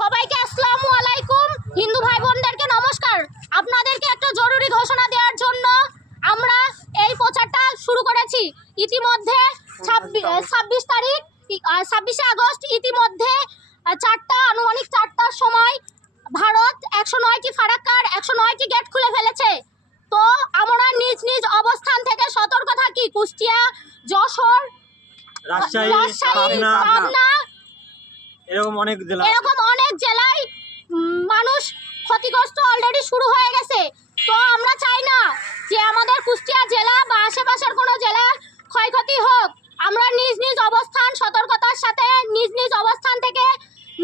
সবাইকে আসসালামু আলাইকুম। হিন্দু ভাই বোনদেরকে নমস্কার। আপনাদেরকে একটা জরুরি ঘোষণা দেওয়ার জন্য আমরা এই প্রচারটা শুরু করেছি। ইতিমধ্যে 26 তারিখ 26শে আগস্ট ইতিমধ্যে আনুমানিক 4টার সময় ভারত 109টি ফারাক্কার 109টি গেট খুলে ফেলেছে। তো আমরা নিজ নিজ অবস্থান থেকে সতর্ক থাকি। কুষ্টিয়া, যশোর, রাজশাহী, পাবনা এরকম অনেক জেলায় মানুষ ক্ষতিগ্রস্ত অলরেডি শুরু হয়ে গেছে। তো আমরা চাই না যে আমাদের কুষ্টিয়া জেলা বা আশেপাশের কোনো জেলার ক্ষয়ক্ষতি হোক। আমরা নিজ নিজ অবস্থান সতর্কতার সাথে নিজ নিজ অবস্থান থেকে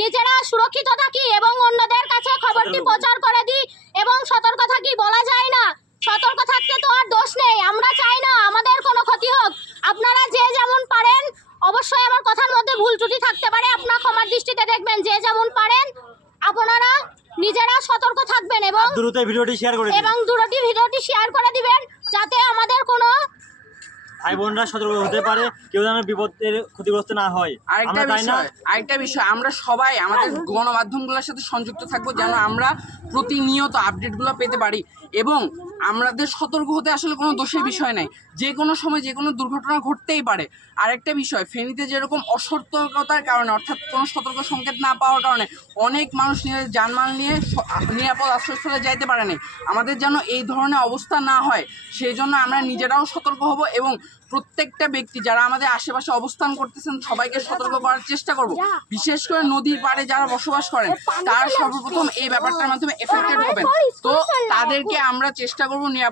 নিজেরা সুরক্ষিত থাকি এবং অন্যদের কাছে খবরটি প্রচার করে দিই এবং সতর্ক থাকি। বলা যায় না সতর্ক থাকতে তো আর দোষ নেই। আমরা চাই না আমাদের কোনো ক্ষতি হোক। আপনারা যে যেমন পারেন, অবশ্যই আমার কথার মধ্যে ভুল ত্রুটি থাকতে পারে, আপনারা ক্ষমার দৃষ্টিতে দেখবেন। যে যেমন পারেন আপনারা নিজেরা সতর্ক থাকবেন এবং দ্রুত ভিডিওটি শেয়ার করে দিবেন যাতে আমাদের কোনো ভাই বোনরা সতর্ক হতে পারে, কেউ যেন বিপদের ক্ষতিগ্রস্ত না হয়। আরেকটা বিষয় আমরা সবাই আমাদের গণমাধ্যমগুলোর সাথে সংযুক্ত থাকবো যেন আমরা প্রতিনিয়ত আপডেটগুলো পেতে পারি এবং আমাদের সতর্ক হতে আসলে কোনো দোষের বিষয় নাই। যে কোনো সময় যে কোনো দুর্ঘটনা ঘটতেই পারে। আরেকটা বিষয়, ফেনীতে যেরকম অসতর্কতার কারণে অর্থাৎ কোনো সতর্ক সংকেত না পাওয়ার কারণে অনেক মানুষ নিজেদের জানমাল নিয়ে নিরাপদ আশ্রয়স্থলে যাইতে পারেনি। আমাদের যেন এই ধরনের অবস্থা না হয় সেই জন্য আমরা নিজেরাও সতর্ক হব এবং প্রত্যেকটা ব্যক্তি যারা আমাদের আশেপাশে অবস্থান করতেছেন সবাইকে সতর্ক করার চেষ্টা করব। বিশেষ করে নদীর পাড়ে যারা বসবাস করেন তারা সর্বপ্রথম এই ব্যাপারটার মাধ্যমে এফেক্টেড হবেন। তো তাদেরকে আমরা চেষ্টা করব নিরাপদ